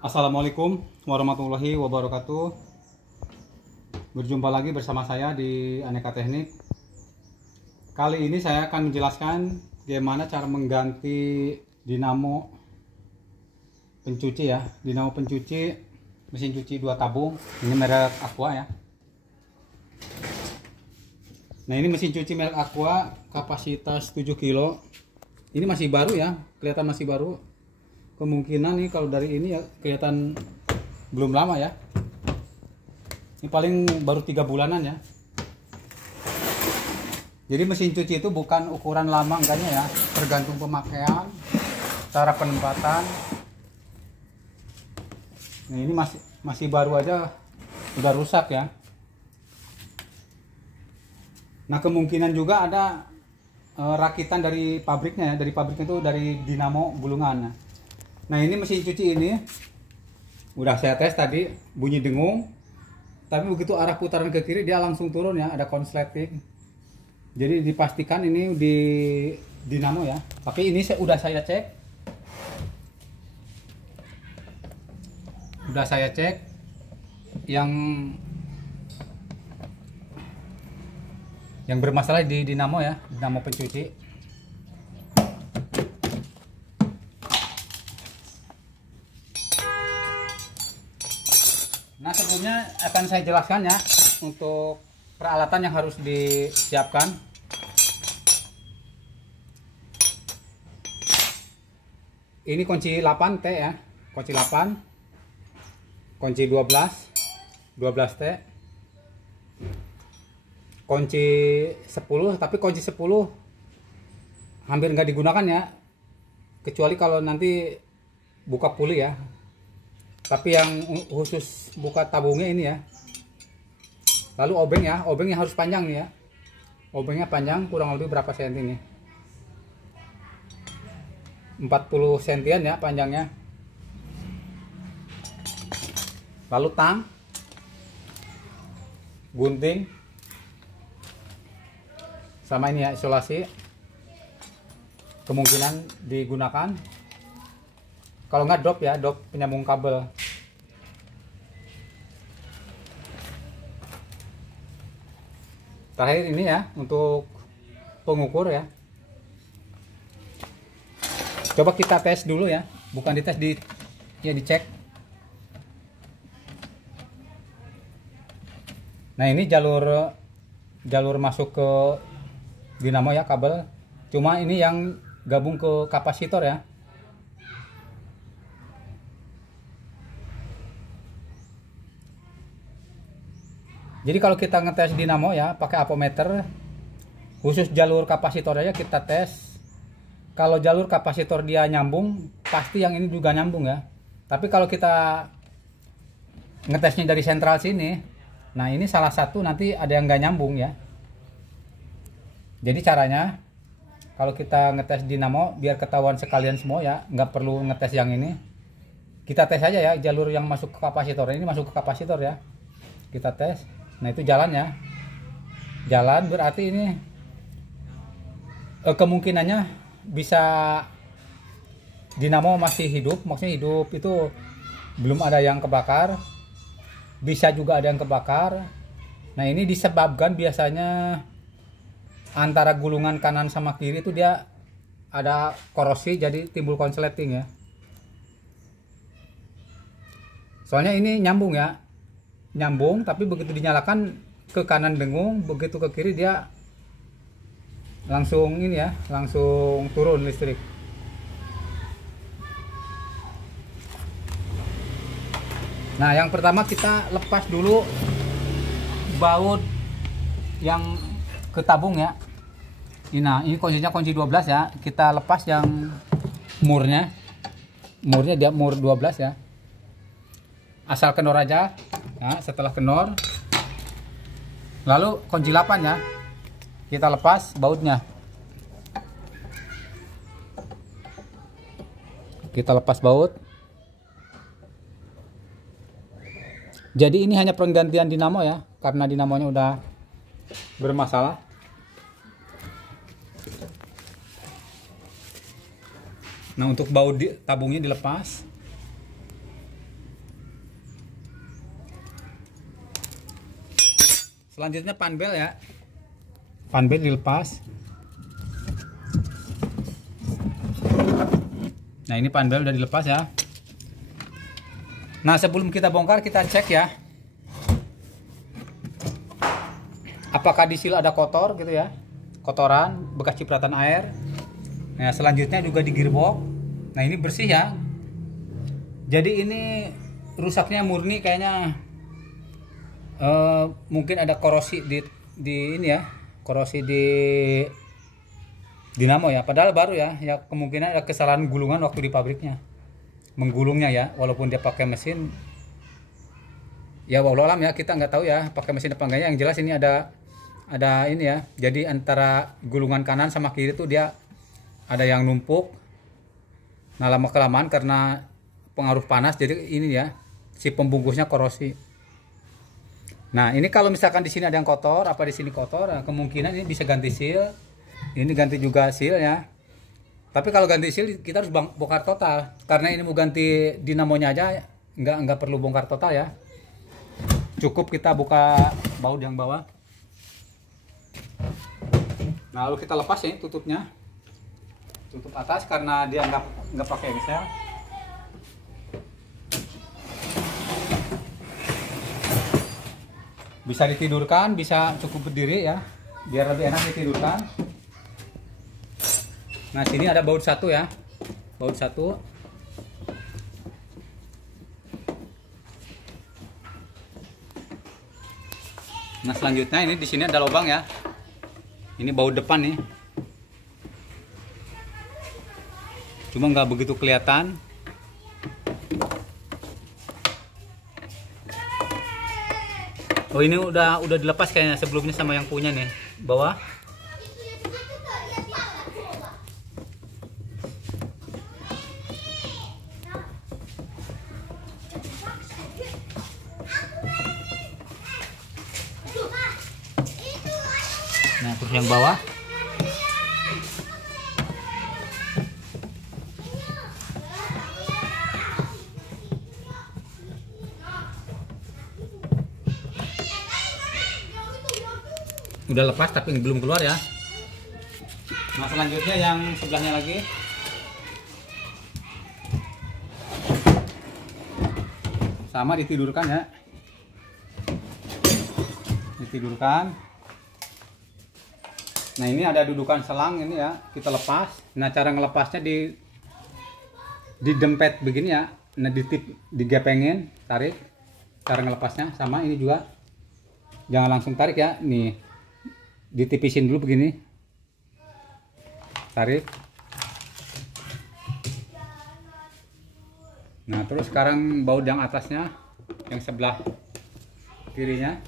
Assalamualaikum warahmatullahi wabarakatuh. Berjumpa lagi bersama saya di Aneka Teknik. Kali ini saya akan menjelaskan bagaimana cara mengganti dinamo pencuci ya. Dinamo pencuci mesin cuci 2 tabung. Ini merek Aqua ya. Nah, ini mesin cuci merek Aqua, kapasitas 7 kilo. Ini masih baru ya, kelihatan masih baru. Kemungkinan nih kalau dari ini ya kelihatan belum lama ya. Ini paling baru 3 bulanan ya. Jadi mesin cuci itu bukan ukuran lama enggaknya ya, tergantung pemakaian, cara penempatan. Nah, ini masih baru aja udah rusak ya. Nah, kemungkinan juga ada rakitan dari pabriknya ya, dari pabriknya itu dari dinamo gulungan. Nah, ini mesin cuci ini udah saya tes tadi, bunyi dengung. Tapi begitu arah putaran ke kiri dia langsung turun ya, ada konsleting. Jadi dipastikan ini di dinamo ya. Tapi ini udah saya cek. Udah saya cek yang bermasalah di dinamo ya, dinamo pencuci. Nah, sebelumnya akan saya jelaskan ya untuk peralatan yang harus disiapkan. Ini kunci 8T ya, kunci 8, kunci 12T, kunci 10, tapi kunci 10 hampir nggak digunakan ya, kecuali kalau nanti buka puli ya. Tapi yang khusus buka tabungnya ini ya. Lalu obeng ya, obengnya harus panjang nih ya. Obengnya panjang, kurang lebih berapa senti nih? 40 sentian ya panjangnya. Lalu tang, gunting, sama ini ya isolasi. Kemungkinan digunakan. Kalau nggak dop ya, dop penyambung kabel. Terakhir ini ya untuk pengukur ya. Coba kita tes dulu ya, bukan dites ya dicek. Nah, ini jalur masuk ke dinamo ya, kabel. Cuma ini yang gabung ke kapasitor ya. Jadi kalau kita ngetes dinamo ya pakai apometer, khusus jalur kapasitor aja kita tes. Kalau jalur kapasitor dia nyambung, pasti yang ini juga nyambung ya. Tapi kalau kita ngetesnya dari sentral sini, nah ini salah satu nanti ada yang nggak nyambung ya. Jadi caranya kalau kita ngetes dinamo biar ketahuan sekalian semua ya, nggak perlu ngetes yang ini. Kita tes aja ya jalur yang masuk ke kapasitor. Ini masuk ke kapasitor ya. Kita tes. Nah, itu jalan ya. Jalan berarti ini kemungkinannya bisa dinamo masih hidup. Maksudnya hidup itu belum ada yang kebakar. Bisa juga ada yang kebakar. Nah, ini disebabkan biasanya antara gulungan kanan sama kiri itu dia ada korosi, jadi timbul konsleting ya. Soalnya ini nyambung ya. Nyambung, tapi begitu dinyalakan ke kanan dengung, begitu ke kiri dia langsung ini ya, langsung turun listrik. Nah, yang pertama kita lepas dulu baut yang ke tabung ya. Nah, ini kuncinya kunci 12 ya. Kita lepas yang murnya. Murnya dia mur 12 ya. Asal kendor aja. Nah, setelah kendor, lalu kunci 8 ya, kita lepas bautnya. Kita lepas baut. Jadi ini hanya penggantian dinamo ya, karena dinamonya udah bermasalah. Nah, untuk baut tabungnya dilepas. Selanjutnya panbel ya. Panbel dilepas. Nah, ini panbel udah dilepas ya. Nah, sebelum kita bongkar kita cek ya. Apakah di seal ada kotor gitu ya. Kotoran, bekas cipratan air. Nah, selanjutnya juga di gearbox. Nah, ini bersih ya. Jadi ini rusaknya murni kayaknya. Mungkin ada korosi di ini ya, korosi di dinamo ya, padahal baru ya, ya kemungkinan ada kesalahan gulungan waktu di pabriknya, menggulungnya ya, walaupun dia pakai mesin ya, wallahu alam ya, kita nggak tahu ya pakai mesin apa enggaknya. Yang jelas ini ada ini ya, jadi antara gulungan kanan sama kiri tuh dia ada yang numpuk. Nah, lama kelamaan karena pengaruh panas jadi ini ya, si pembungkusnya korosi. Nah, ini kalau misalkan di sini ada yang kotor, apa di sini kotor, nah, kemungkinan ini bisa ganti seal. Ini ganti juga seal ya. Tapi kalau ganti seal kita harus bongkar total, karena ini mau ganti dinamonya aja, nggak perlu bongkar total ya. Cukup kita buka baut yang bawah. Nah, lalu kita lepas ya tutupnya, tutup atas karena dia nggak pakai engsel. Bisa ditidurkan, bisa cukup berdiri ya, biar lebih enak ditidurkan. Nah, sini ada baut satu ya, baut satu. Nah, selanjutnya ini di sini ada lubang ya. Ini baut depan nih, cuma nggak begitu kelihatan. Oh, ini udah dilepas kayaknya sebelumnya sama yang punya nih bawah. Nah, terus yang bawah. Udah lepas tapi belum keluar ya. Nah, selanjutnya yang sebelahnya lagi. Sama ditidurkan ya. Ditidurkan. Nah, ini ada dudukan selang ini ya, kita lepas. Nah, cara ngelepasnya di dempet begini ya. Nah, digepengin, tarik. Cara ngelepasnya sama ini juga. Jangan langsung tarik ya. Nih, ditipisin dulu begini, tarik. Nah, terus sekarang baut yang atasnya, yang sebelah kirinya.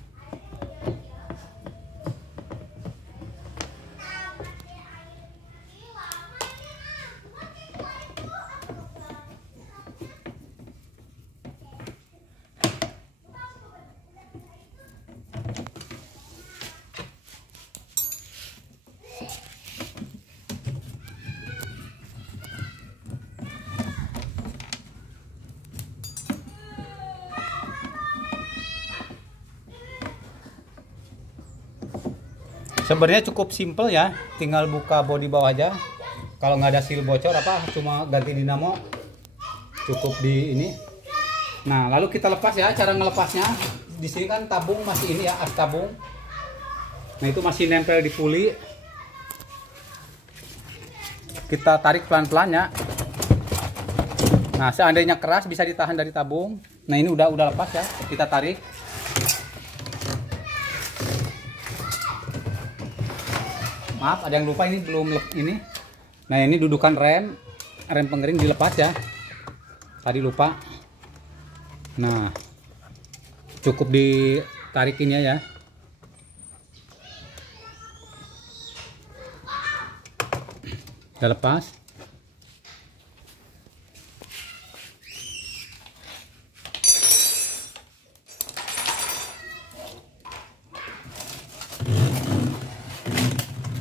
Sebenarnya cukup simple ya, tinggal buka bodi bawah aja. Kalau nggak ada seal bocor apa, cuma ganti dinamo, cukup di ini. Nah, lalu kita lepas ya. Cara ngelepasnya, di sini kan tabung masih ini ya, as tabung. Nah, itu masih nempel di puli. Kita tarik pelan-pelan ya. Nah, seandainya keras bisa ditahan dari tabung. Nah, ini udah lepas ya, kita tarik. Maaf, ada yang lupa, ini belum ini. Nah, ini dudukan rem pengering dilepas ya. Tadi lupa. Nah, cukup ditarik ini ya. Udah lepas.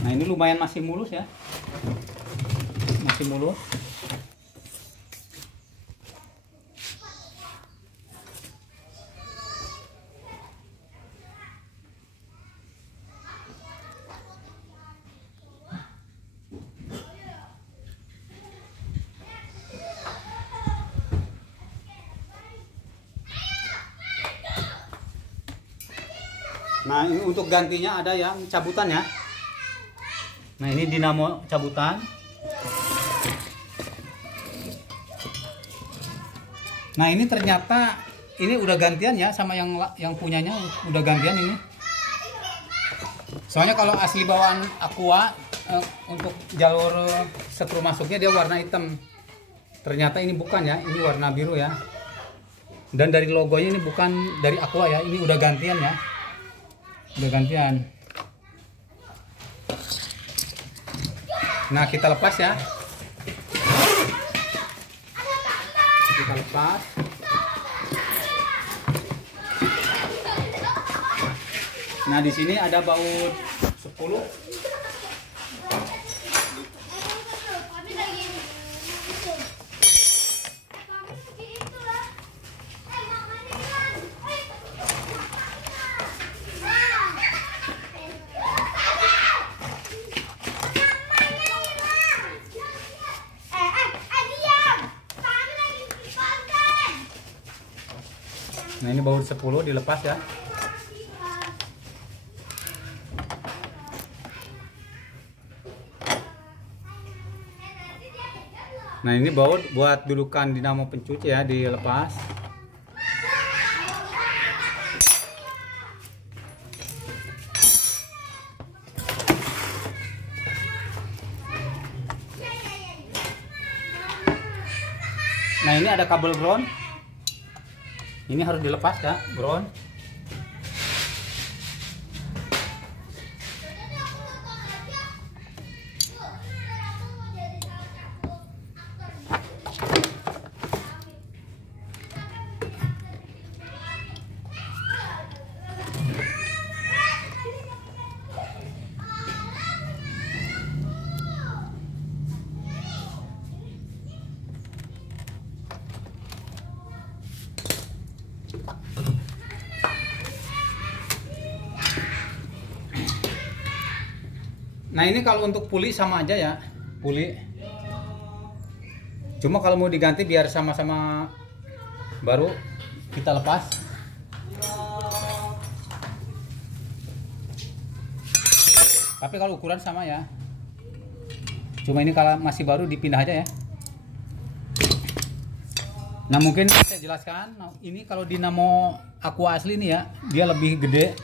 Nah, ini lumayan masih mulus ya, masih mulus. Nah ini untuk gantinya ada yang cabutan ya. Nah ini dinamo cabutan. Nah ini ternyata ini udah gantian ya sama yang punyanya, udah gantian ini. Soalnya kalau asli bawaan Aqua untuk jalur setrum masuknya dia warna hitam. Ternyata ini bukan ya, ini warna biru ya. Dan dari logonya ini bukan dari Aqua ya, ini udah gantian ya. Udah gantian. Nah kita lepas ya. Kita lepas. Nah di sini ada baut 10. Nah ini baut 10 dilepas ya. Nah ini baut buat dudukan dinamo pencuci ya, dilepas. Nah ini ada kabel ground. Ini harus dilepas ya, ground. Nah ini kalau untuk puli sama aja ya, puli. Cuma kalau mau diganti biar sama-sama baru kita lepas. Tapi kalau ukuran sama ya. Cuma ini kalau masih baru dipindah aja ya. Nah mungkin saya jelaskan. Nah, ini kalau dinamo Aqua asli ini ya, dia lebih gede.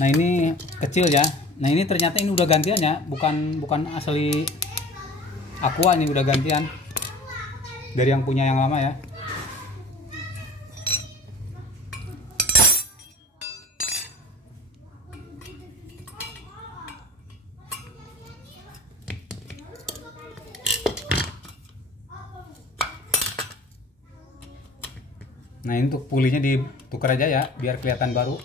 Nah ini kecil ya. Nah ini ternyata ini udah gantian ya, bukan asli Aqua, ini udah gantian dari yang punya yang lama ya. Nah ini untuk pulinya ditukar aja ya, biar kelihatan baru.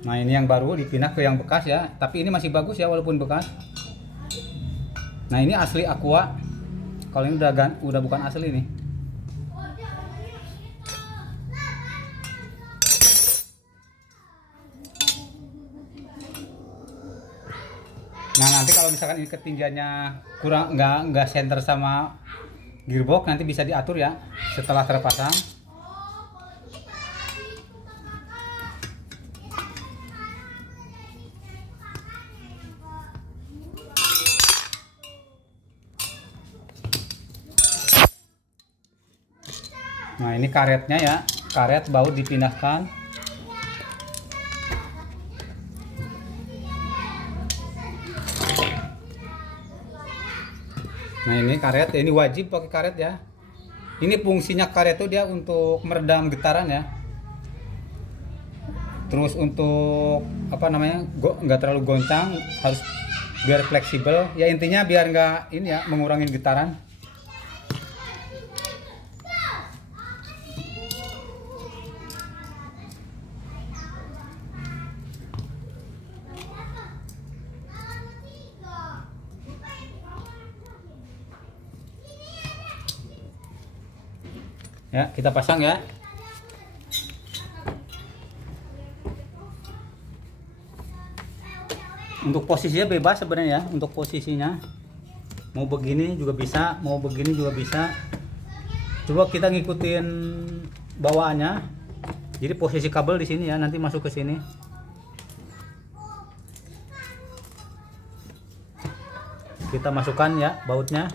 Nah ini yang baru dipindah ke yang bekas ya, tapi ini masih bagus ya walaupun bekas. Nah ini asli Aqua, kalau ini udah bukan asli nih. Nah nanti kalau misalkan ini ketinggiannya kurang, nggak center sama gearbox, nanti bisa diatur ya setelah terpasang. Nah ini karetnya ya, karet baut dipindahkan. Nah ini karet, ini wajib pakai karet ya. Ini fungsinya karet itu dia untuk meredam getaran ya. Terus untuk apa namanya, nggak terlalu goncang, harus biar fleksibel. Ya intinya biar nggak ini ya, mengurangi getaran. Ya, kita pasang ya. Untuk posisinya bebas sebenarnya ya, untuk posisinya. Mau begini juga bisa, mau begini juga bisa. Coba kita ngikutin bawaannya. Jadi posisi kabel di sini ya, nanti masuk ke sini. Kita masukkan ya bautnya.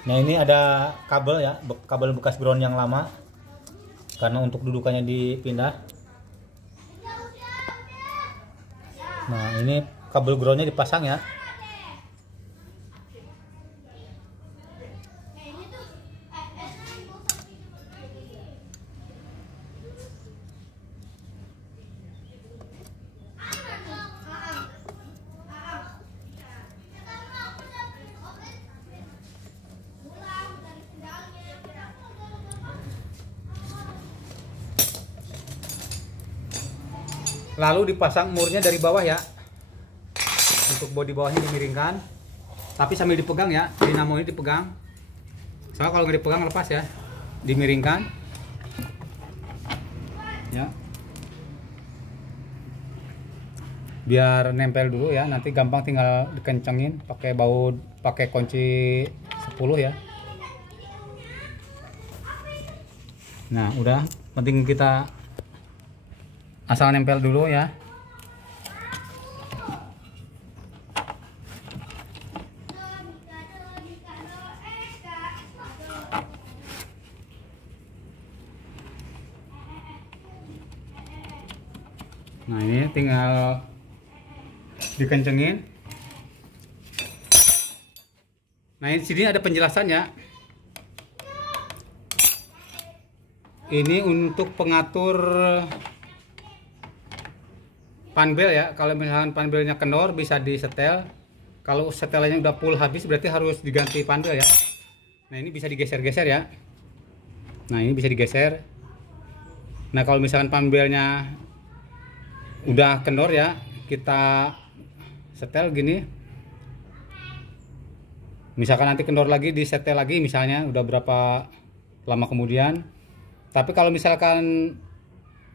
Nah ini ada kabel ya, kabel bekas ground yang lama, karena untuk dudukannya dipindah. Nah ini kabel groundnya dipasang ya. Lalu dipasang murnya dari bawah ya. Untuk bodi bawahnya dimiringkan, tapi sambil dipegang ya, dinamo ini dipegang. Soalnya kalau nggak dipegang lepas ya. Dimiringkan. Ya. Biar nempel dulu ya, nanti gampang tinggal dikencengin pakai baut, pakai kunci 10 ya. Nah, udah, penting kita asal nempel dulu ya. Nah ini tinggal dikencengin. Nah di sini ada penjelasannya. Ini untuk pengatur panbel ya. Kalau misalkan panbelnya kendor bisa disetel. Kalau setelannya udah full habis berarti harus diganti panbel ya. Nah ini bisa digeser-geser ya. Nah ini bisa digeser. Nah kalau misalkan panbelnya udah kendor ya, kita setel gini. Misalkan nanti kendor lagi, disetel lagi misalnya udah berapa lama kemudian. Tapi kalau misalkan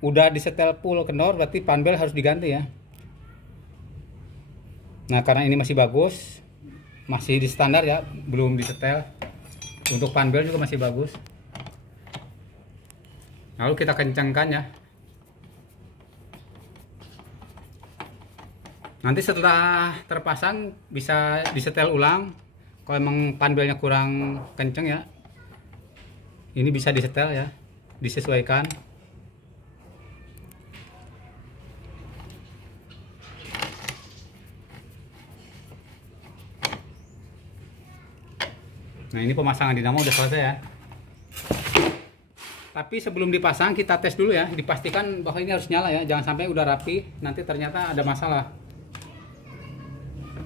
udah disetel full kendor berarti panbel harus diganti ya. Nah karena ini masih bagus, masih di standar ya, belum disetel. Untuk panbel juga masih bagus. Lalu kita kencangkan ya. Nanti setelah terpasang bisa disetel ulang. Kalau emang panbelnya kurang kenceng ya, ini bisa disetel ya, disesuaikan. Nah ini pemasangan dinamo udah selesai ya. Tapi sebelum dipasang kita tes dulu ya, dipastikan bahwa ini harus nyala ya, jangan sampai udah rapi nanti ternyata ada masalah.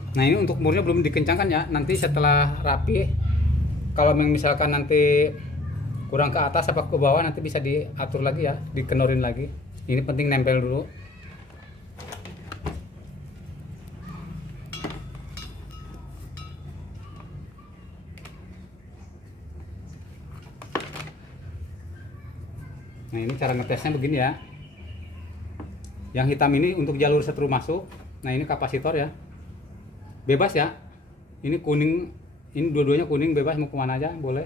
Nah ini untuk murnya belum dikencangkan ya, nanti setelah rapi kalau misalkan nanti kurang ke atas apa ke bawah nanti bisa diatur lagi ya, dikenorin lagi. Ini penting nempel dulu. Nah ini cara ngetesnya begini ya. Yang hitam ini untuk jalur setrum masuk. Nah ini kapasitor ya, bebas ya. Ini kuning, ini dua-duanya kuning, bebas mau kemana aja boleh.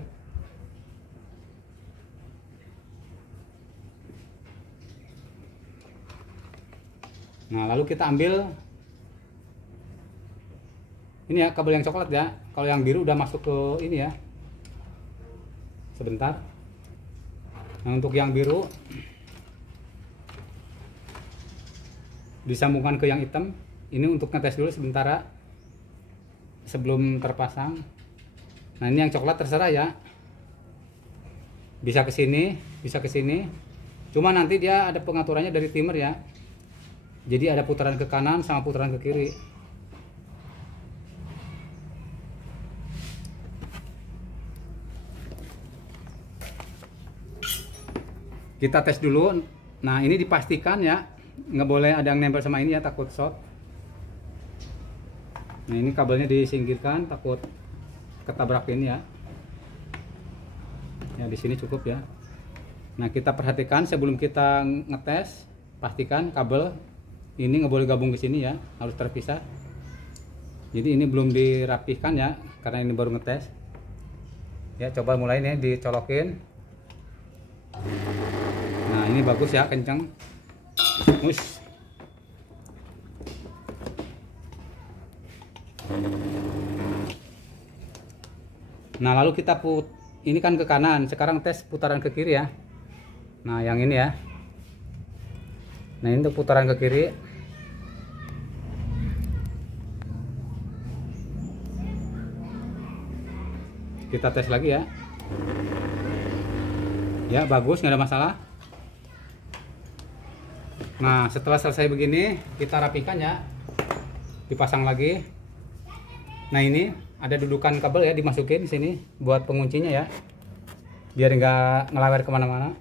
Nah lalu kita ambil ini ya, kabel yang coklat ya. Kalau yang biru udah masuk ke ini ya, sebentar. Nah untuk yang biru disambungkan ke yang hitam. Ini untuk ngetes dulu sementara sebelum terpasang. Nah ini yang coklat terserah ya. bisa ke sini, bisa ke sini. Cuma nanti dia ada pengaturannya dari timer ya. Jadi ada putaran ke kanan sama putaran ke kiri. Kita tes dulu. Nah, ini dipastikan ya, nggak boleh ada yang nempel sama ini ya, takut short. Nah, ini kabelnya disingkirkan, takut ketabrak ini ya. Ya, di sini cukup ya. Nah, kita perhatikan sebelum kita ngetes, pastikan kabel ini nggak boleh gabung ke sini ya, harus terpisah. Jadi ini belum dirapihkan ya, karena ini baru ngetes. Ya, coba mulai nih dicolokin. Nah, ini bagus ya, kencang. Ush. Nah, lalu kita ini kan ke kanan, sekarang tes putaran ke kiri ya. Nah, yang ini ya. Nah, ini untuk putaran ke kiri. Kita tes lagi ya. Ya, bagus, nggak ada masalah. Nah, setelah selesai begini, kita rapikan ya. Dipasang lagi. Nah, ini ada dudukan kabel ya, dimasukin sini buat penguncinya ya, biar nggak ngelawer kemana-mana.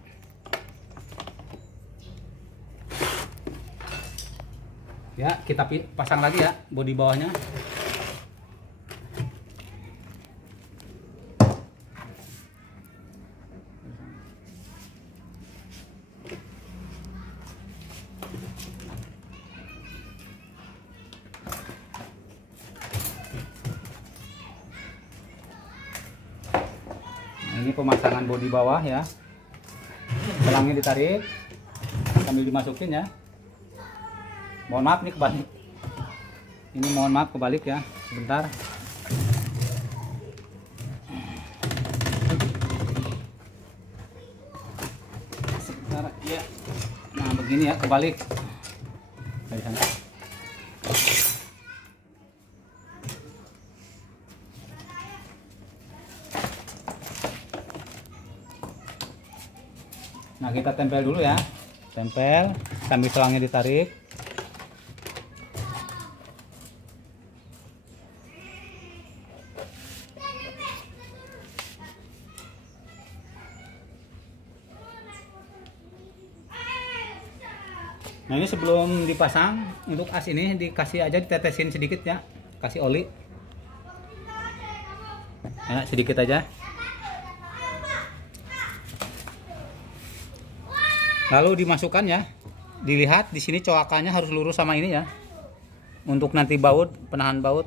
Ya, kita pasang lagi ya bodi bawahnya. Ini pemasangan bodi bawah ya, selangnya ditarik sambil dimasukin ya. Mohon maaf nih kebalik, ini mohon maaf kebalik ya, sebentar. Sebentar ya. Nah, begini ya, kebalik dari sana. Nah, kita tempel dulu ya, tempel sambil selangnya ditarik. Nah, ini sebelum dipasang, untuk as ini dikasih aja, ditetesin sedikit ya, kasih oli ya, sedikit aja. Lalu dimasukkan ya, dilihat di sini coakannya harus lurus sama ini ya, untuk nanti baut, penahan baut.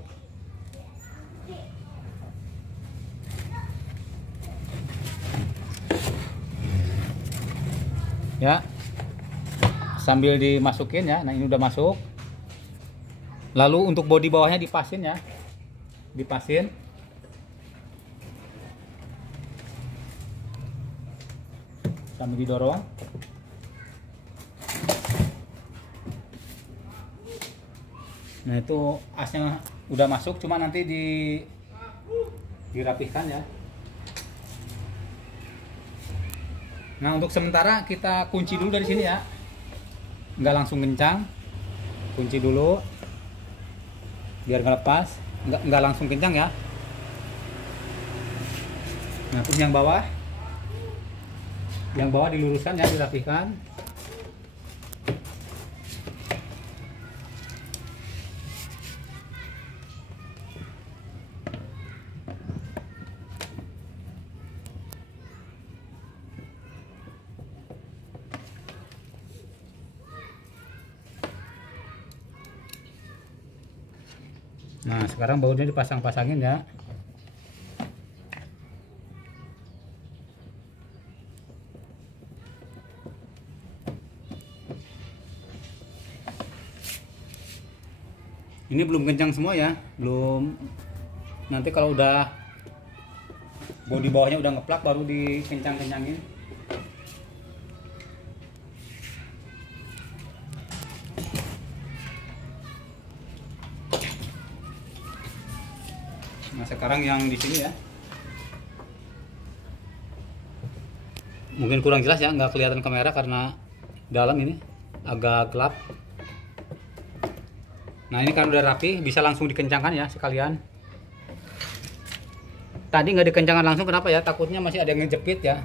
Ya, sambil dimasukin ya. Nah, ini udah masuk. Lalu untuk bodi bawahnya dipasin ya, dipasin. Sambil didorong. Nah, itu asnya udah masuk, cuma nanti dirapihkan ya. Nah, untuk sementara kita kunci dulu dari sini ya, nggak langsung kencang, kunci dulu biar nggak lepas, nggak langsung kencang ya. Nah, terus yang bawah diluruskan ya, dirapihkan. Nah, sekarang bautnya dipasang-pasangin ya. Ini belum kencang semua ya, belum. Nanti kalau udah bodi bawahnya udah ngeplak baru dikencang-kencangin. Nah, sekarang yang di sini ya. Mungkin kurang jelas ya, nggak kelihatan kamera karena dalam ini agak gelap. Nah ini kan udah rapi, bisa langsung dikencangkan ya sekalian. Tadi nggak dikencangkan langsung, kenapa ya? Takutnya masih ada yang ngejepit ya,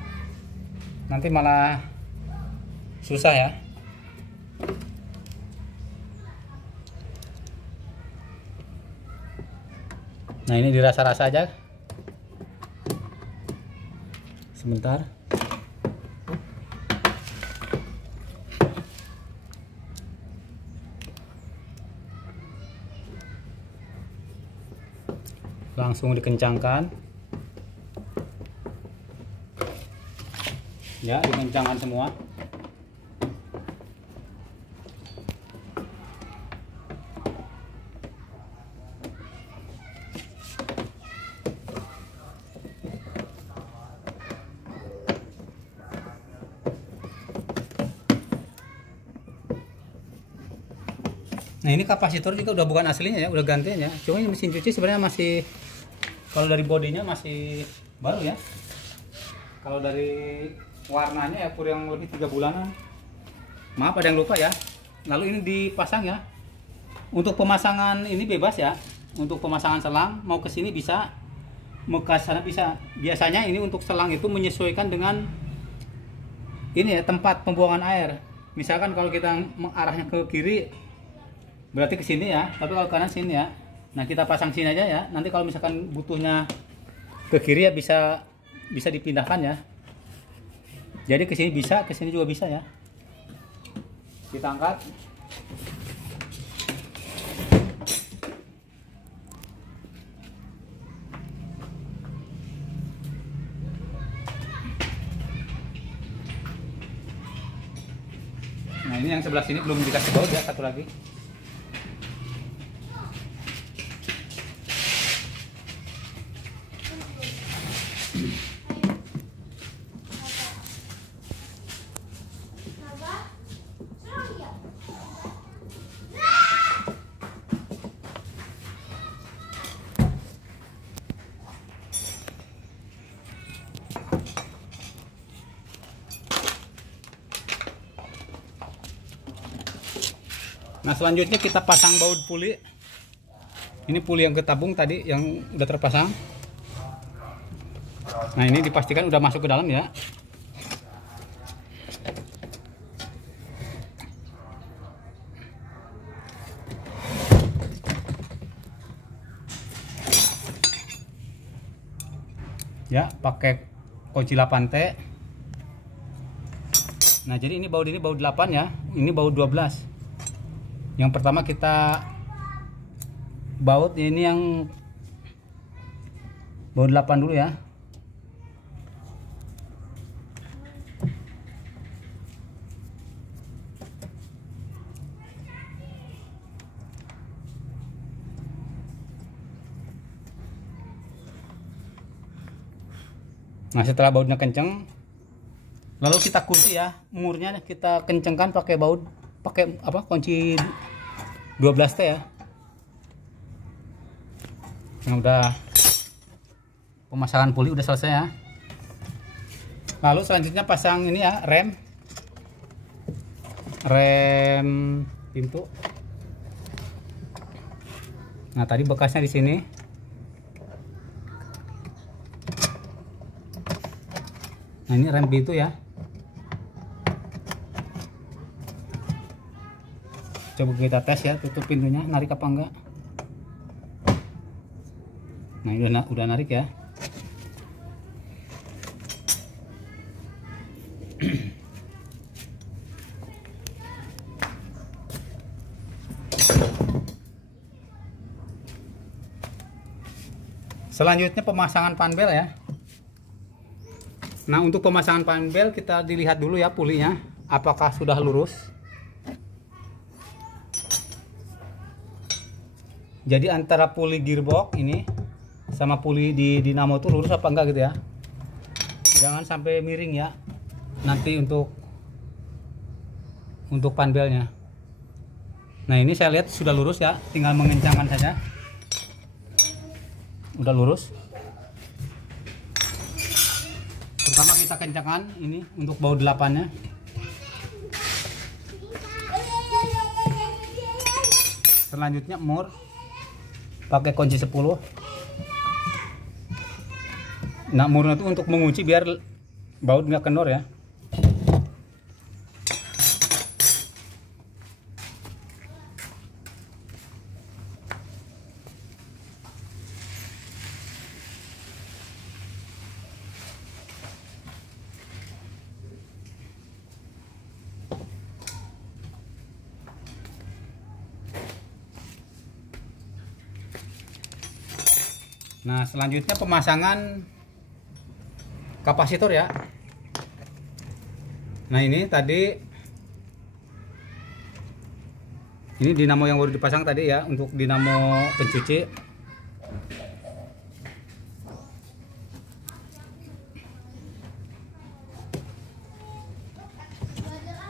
nanti malah susah ya. Nah ini dirasa-rasa aja sebentar. Langsung dikencangkan ya, dikencangkan semua. Nah ini kapasitor juga udah bukan aslinya ya, udah gantinya. Cuma ini mesin cuci sebenarnya masih, kalau dari bodinya masih baru ya. Kalau dari warnanya ya kurang lebih 3 bulanan. Maaf ada yang lupa ya. Lalu ini dipasang ya. Untuk pemasangan ini bebas ya. Untuk pemasangan selang mau ke sini bisa, mau ke sana bisa. Biasanya ini untuk selang itu menyesuaikan dengan ini ya, tempat pembuangan air. Misalkan kalau kita arahnya ke kiri berarti ke sini ya, tapi kalau kanan sini ya. Nah kita pasang sini aja ya, nanti kalau misalkan butuhnya ke kiri ya bisa dipindahkan ya. Jadi ke sini bisa, ke sini juga bisa ya. Kita angkat. Nah ini yang sebelah sini belum dikasih baut ya, satu lagi. Nah selanjutnya kita pasang baut puli. Ini puli yang ketabung tadi yang udah terpasang. Nah ini dipastikan udah masuk ke dalam ya. Ya pakai kunci 8T. Nah jadi ini baut 8 ya, ini baut 12. Yang pertama kita baut ini yang baut 8 dulu ya. Nah setelah bautnya kenceng, lalu kita kunci ya, murnya kita kencengkan pakai baut, pakai apa, kunci 12T ya. Yang udah pemasangan puli udah selesai ya. Lalu selanjutnya pasang ini ya, rem pintu. Nah tadi bekasnya di sini. Nah ini rem pintu ya. Coba kita tes ya, tutup pintunya narik apa enggak. Nah ini udah narik ya. Selanjutnya pemasangan panbel ya. Nah untuk pemasangan panbel kita dilihat dulu ya pulinya apakah sudah lurus. Jadi antara puli gearbox ini sama puli di dinamo itu lurus apa enggak gitu ya. Jangan sampai miring ya. Nanti untuk panbelnya. Nah ini saya lihat sudah lurus ya, tinggal mengencangkan saja. Udah lurus. Pertama kita kencangkan ini untuk baut delapannya. Selanjutnya mur pakai kunci 10. Nah, murnya itu untuk mengunci biar baut nggak kendor ya. Nah, selanjutnya pemasangan kapasitor ya. Nah, ini tadi dinamo yang baru dipasang tadi ya, untuk dinamo pencuci.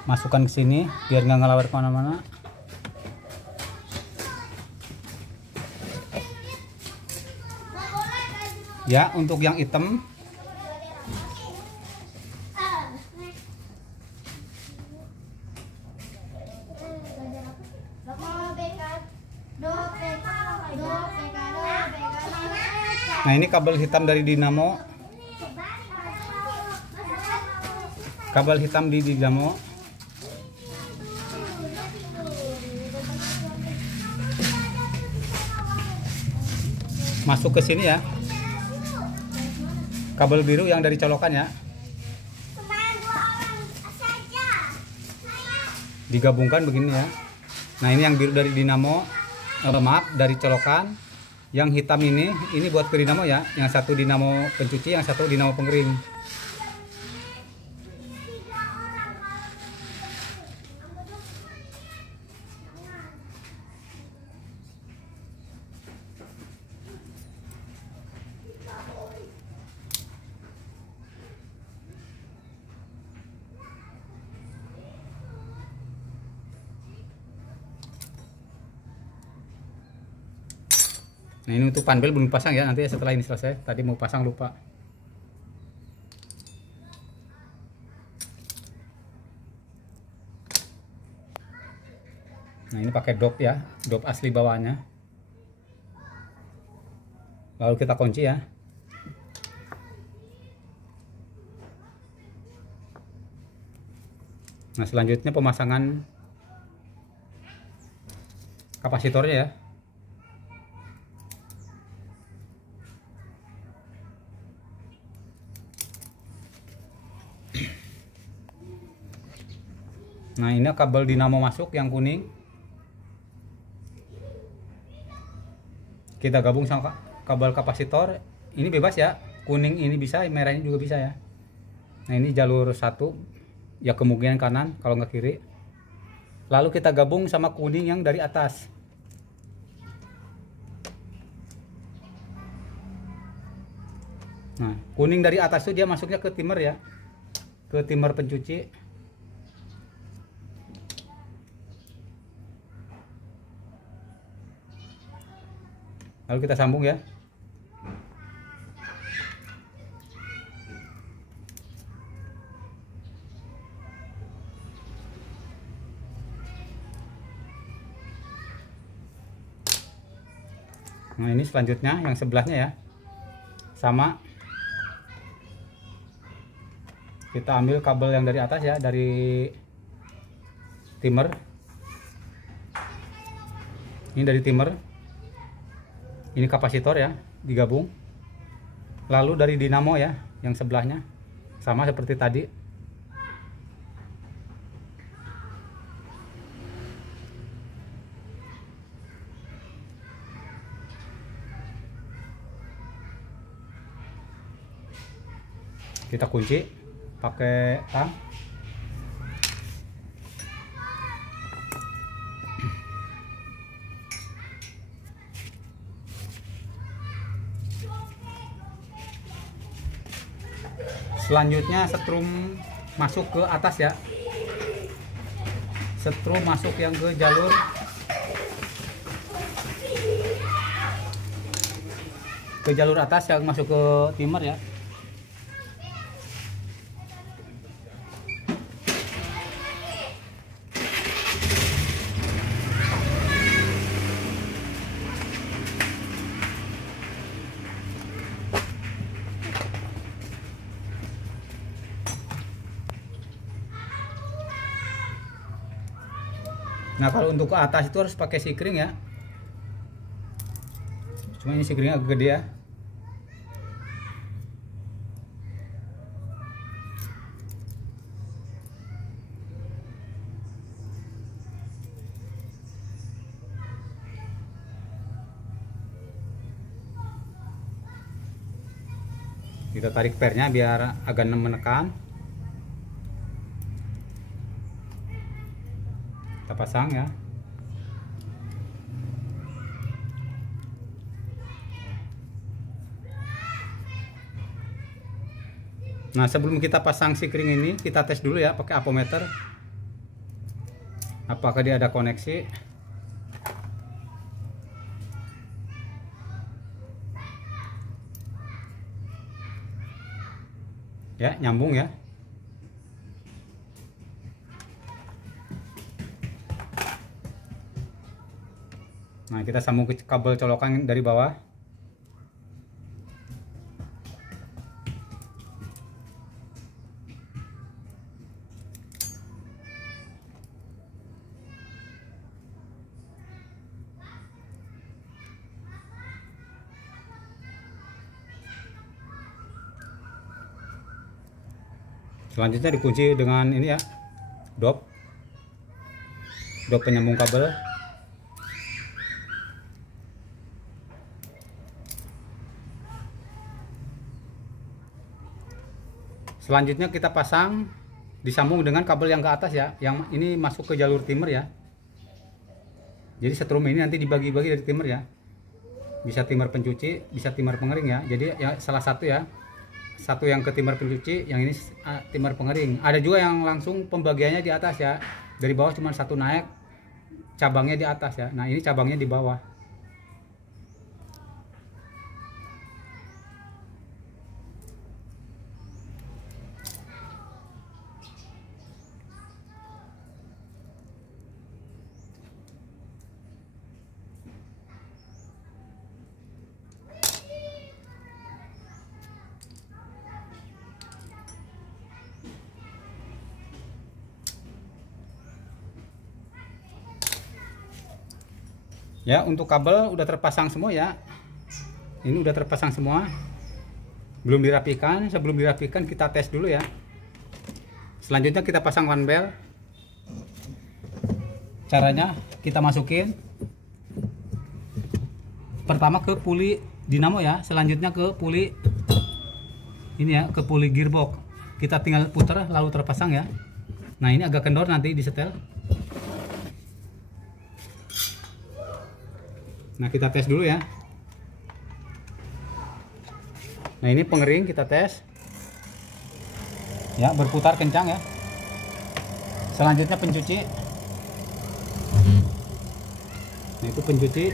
Masukkan ke sini biar nggak ngelawar kemana-mana. Ya, untuk yang hitam nah, ini kabel hitam dari dinamo. Kabel hitam di dinamo. Masuk ke sini ya. Kabel biru yang dari colokan ya. Digabungkan begini ya. Nah, ini yang biru dari dinamo, maaf, dari colokan. Yang hitam ini buat ke dinamo ya. Yang satu dinamo pencuci, yang satu dinamo pengering. Nah, ini untuk panbel belum pasang ya, nanti setelah ini selesai. Tadi mau pasang lupa. Nah, ini pakai dop ya, dop asli bawahnya. Lalu kita kunci ya. Nah, selanjutnya pemasangan kapasitornya ya. Nah, ini kabel dinamo masuk yang kuning. Kita gabung sama kabel kapasitor. Ini bebas ya. Kuning ini bisa, merah ini juga bisa ya. Nah, ini jalur satu. Ya, kemungkinan kanan kalau nggak kiri. Lalu kita gabung sama kuning yang dari atas. Nah, kuning dari atas itu dia masuknya ke timer ya. Ke timer pencuci. Lalu kita sambung ya. Nah, ini selanjutnya yang sebelahnya ya. Sama. Kita ambil kabel yang dari atas ya, dari timer. Ini dari timer. Ini kapasitor ya, digabung. Lalu dari dinamo ya, yang sebelahnya sama seperti tadi. Kita kunci pakai tang. Selanjutnya setrum masuk ke atas ya. Setrum masuk yang ke jalur atas yang masuk ke timer ya. Nah kalau untuk ke atas itu harus pakai sikring ya. Cuma ini sikringnya agak gede ya. Kita tarik pernya biar agak menekan. Kita pasang ya. Nah sebelum kita pasang sikring ini, kita tes dulu ya pakai apometer. Apakah dia ada koneksi? Ya, nyambung ya. Nah, kita sambung ke kabel colokan dari bawah. Selanjutnya dikunci dengan ini ya, dop penyambung kabel. Selanjutnya kita pasang, disambung dengan kabel yang ke atas ya, yang ini masuk ke jalur timer ya. Jadi setrum ini nanti dibagi-bagi dari timer ya, bisa timer pencuci, bisa timer pengering ya. Jadi ya salah satu ya, satu yang ke timer pencuci, yang ini timer pengering. Ada juga yang langsung pembagiannya di atas ya, dari bawah cuma satu naik, cabangnya di atas ya. Nah ini cabangnya di bawah. Ya, untuk kabel udah terpasang semua ya. Ini udah terpasang semua. Belum dirapikan. Sebelum dirapikan kita tes dulu ya. Selanjutnya kita pasang one bel. Caranya kita masukin pertama ke puli dinamo ya, selanjutnya ke puli ini ya, ke puli gearbox. Kita tinggal putar lalu terpasang ya. Nah, ini agak kendor nanti disetel. Nah, kita tes dulu ya. Nah, ini pengering kita tes. Ya, berputar kencang ya. Selanjutnya pencuci. Nah, itu pencuci.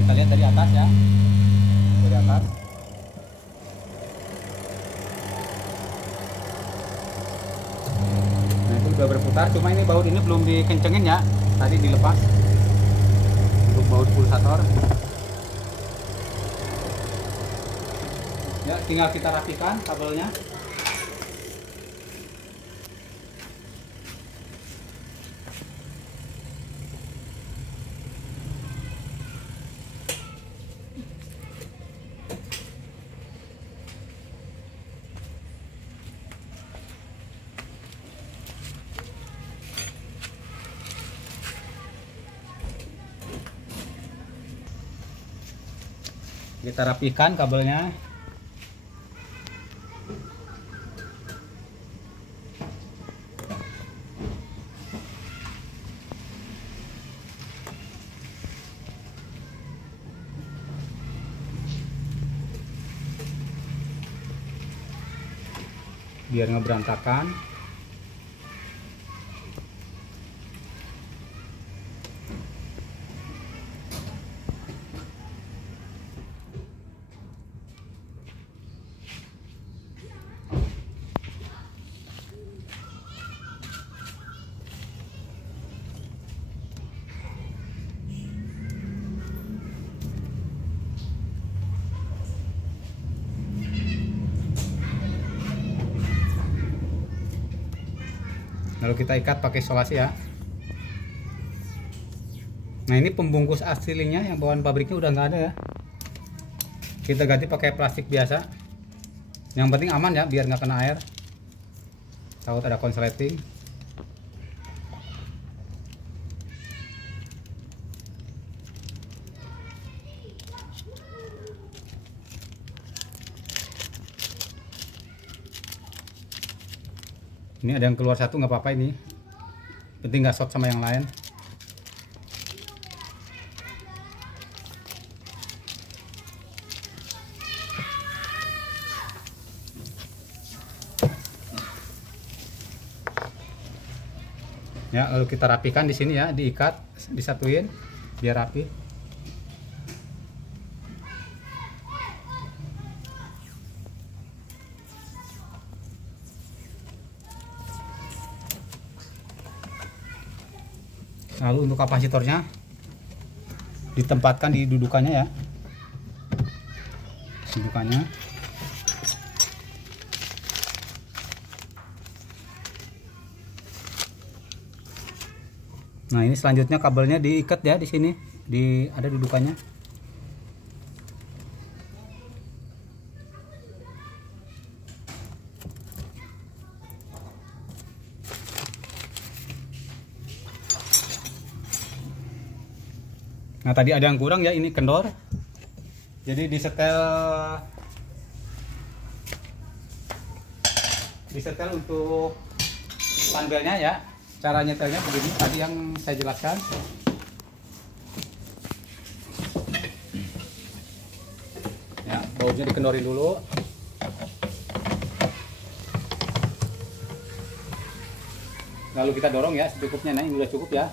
Kita lihat dari atas ya. Dari atas. Udah berputar, cuma ini baut ini belum dikencengin ya, tadi dilepas untuk baut pulsator ya. Tinggal kita rapikan kabelnya. Kita rapikan kabelnya. Biar nggak berantakan. Lalu kita ikat pakai isolasi ya. Nah ini pembungkus aslinya yang bawaan pabriknya udah nggak ada ya. Kita ganti pakai plastik biasa. Yang penting aman ya, biar nggak kena air. Takut ada konsleting. Ini ada yang keluar satu, nggak apa-apa ini. Penting nggak short sama yang lain. Ya, lalu kita rapikan di sini ya, diikat, disatuin biar rapi. Lalu untuk kapasitornya ditempatkan di dudukannya ya. Dudukannya. Nah, ini selanjutnya kabelnya diikat ya di sini. Ada dudukannya. Nah, tadi ada yang kurang ya, ini kendor. Jadi disetel untuk panbelnya ya. Cara nyetelnya begini tadi yang saya jelaskan. Ya, bautnya dikendorin dulu. Lalu kita dorong ya secukupnya. Nah, ini udah cukup ya.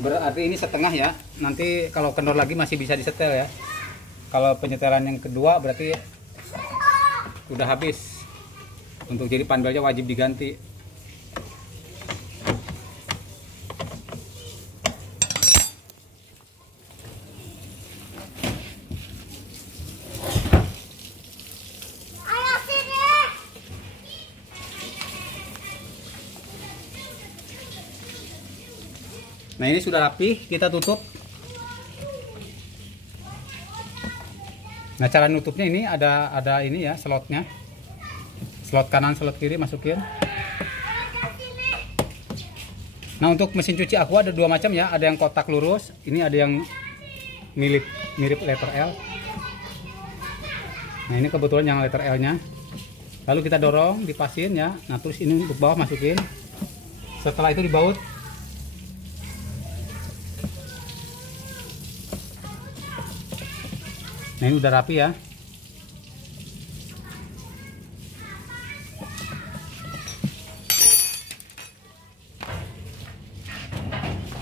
Berarti ini setengah ya. Nanti kalau kendor lagi masih bisa disetel ya. Kalau penyetelan yang kedua berarti udah habis. Untuk jadi panbelnya wajib diganti. Nah, ini sudah rapi, kita tutup. Nah, cara nutupnya ini ada ini ya, slotnya. Slot kanan, slot kiri masukin. Nah, untuk mesin cuci Aqua ada dua macam ya, ada yang kotak lurus, ini ada yang mirip letter L. Nah, ini kebetulan yang letter L-nya. Lalu kita dorong, dipasin ya. Nah, terus ini untuk bawah masukin. Setelah itu dibaut. Nah, ini udah rapi ya.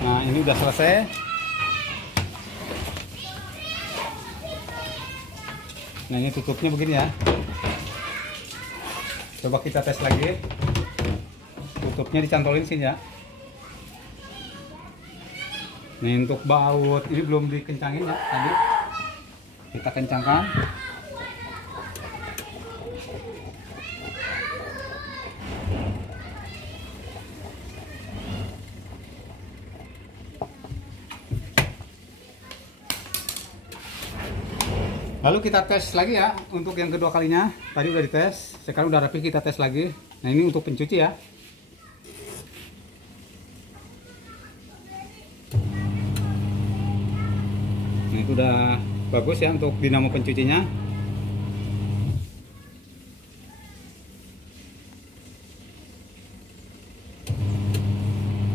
Nah, ini udah selesai. Nah, ini tutupnya begini ya. Coba kita tes lagi. Tutupnya dicantolin sini ya. Nah, untuk baut ini belum dikencangin ya tadi. Kita kencangkan. Lalu kita tes lagi ya untuk yang kedua kalinya. Tadi udah dites, sekarang udah rapi, kita tes lagi. Nah, ini untuk pencuci ya. Nah, itu udah bagus ya untuk dinamo pencucinya.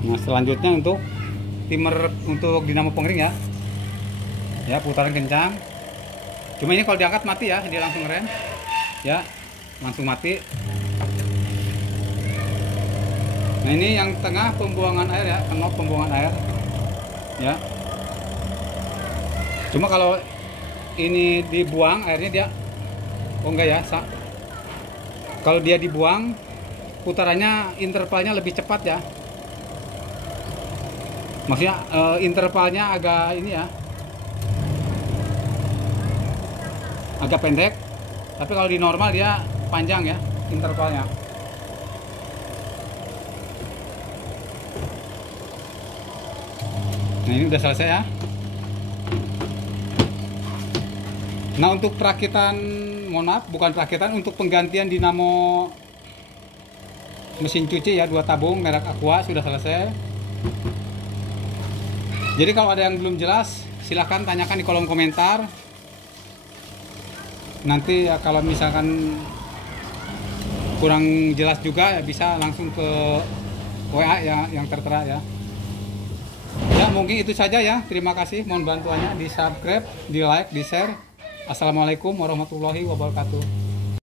Nah, selanjutnya untuk timer untuk dinamo pengering ya. Ya, putaran kencang. Cuma ini kalau diangkat mati ya, dia langsung rem. Ya, langsung mati. Nah, ini yang tengah pembuangan air ya, knop pembuangan air. Ya. Cuma kalau ini dibuang airnya dia, oh enggak ya, kalau dia dibuang putarannya intervalnya lebih cepat ya, maksudnya intervalnya agak ini ya, agak pendek, tapi kalau di normal dia panjang ya intervalnya. Nah ini udah selesai ya. Nah untuk perakitan, mohon maaf bukan perakitan, untuk penggantian dinamo mesin cuci ya 2 tabung merek Aqua sudah selesai. Jadi kalau ada yang belum jelas silahkan tanyakan di kolom komentar. Nanti ya kalau misalkan kurang jelas juga ya bisa langsung ke WA ya yang tertera ya. Ya mungkin itu saja ya. Terima kasih. Mohon bantuannya di subscribe, di like, di share. Assalamualaikum warahmatullahi wabarakatuh.